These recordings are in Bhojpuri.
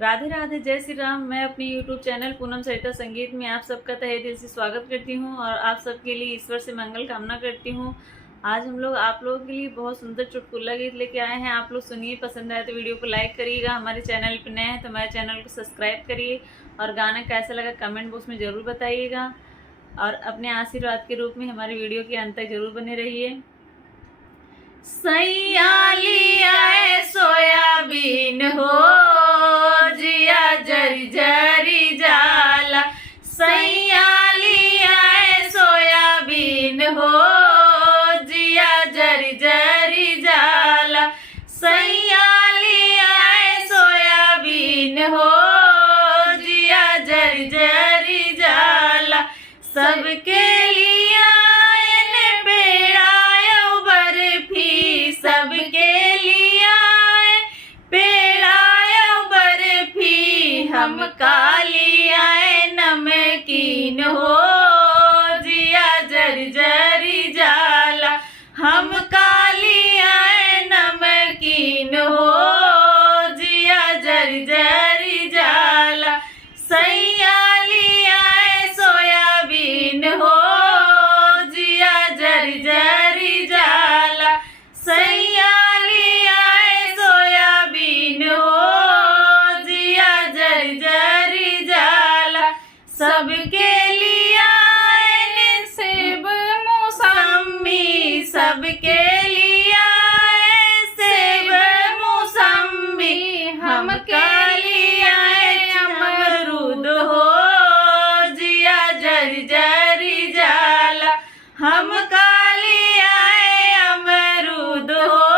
राधे राधे, जय श्री राम। मैं अपनी YouTube चैनल पूनम सरिता संगीत में आप सबका तहे दिल से स्वागत करती हूँ और आप सबके लिए ईश्वर से मंगल कामना करती हूँ। आज हम लोग आप लोगों के लिए बहुत सुंदर चुटकुला गीत लेके आए हैं। आप लोग सुनिए, पसंद आए तो वीडियो को लाइक करिएगा। हमारे चैनल पर नए हैं तो हमारे चैनल को सब्सक्राइब करिए और गाना कैसा लगा कमेंट बॉक्स में ज़रूर बताइएगा और अपने आशीर्वाद के रूप में हमारे वीडियो के अंत तक जरूर बने रहिए। सैया लिया सोयाबीन हो जिया जरी जरी जाला, सैया लिया सोयाबीन हो जिया जरी जरी जाला, सैया लिया सोयाबीन हो जिया जरी जरी जाला। सबके लिए सबके लिए पेड़ाया बर्फी, हम काली आए नमकीन हो जिया जरी जरी जाला, हम काली आए नमकीन हो जिया जरी जरी जाला। सैया लिया सोयाबीन हो जिया जरी जरी जाला, सैया लिया सोयाबीन हो जिया जरी जरी जाला। सबके लिए सेब मौसमी, सबके लिए सेब मौसमी, हम काली अमरूद हो जिया जरी जरी जाला, हम काली अमरूद हो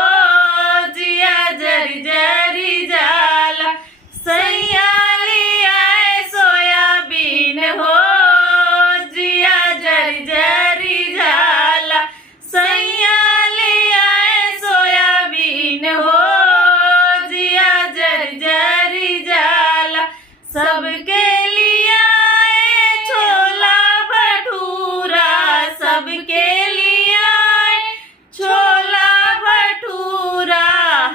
जिया जरी जरी जाला। सैया लिया सोयाबीन हो जिया जरी जरी जाला, सैया लिया सोयाबीन हो जिया जरी जरी जाला। सबके लिए छोला भटूरा, सबके लिए छोला भटूरा,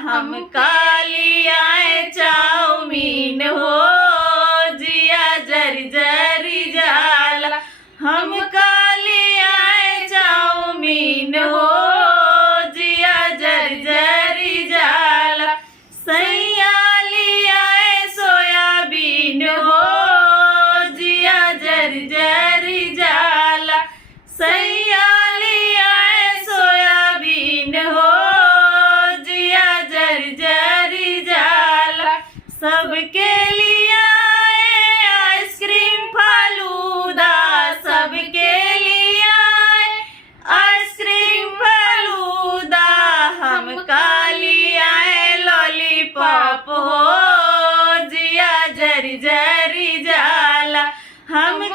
हम काली आए चाउमीन हो जिया जरी जरी जाला, हम काली आए चाउमीन हो जिया जरी जरी जाला। सैया लिया सोयाबीन हो जिया जरी जरी जाला, सैया लिया सोयाबीन हो जिया जरी जरी जाला। सबके लिए आइसक्रीम फालूदा, सबके लिए आइसक्रीम फालूदा, हम काली आए लॉलीपॉप हो जिया जरी जरी जाला, हम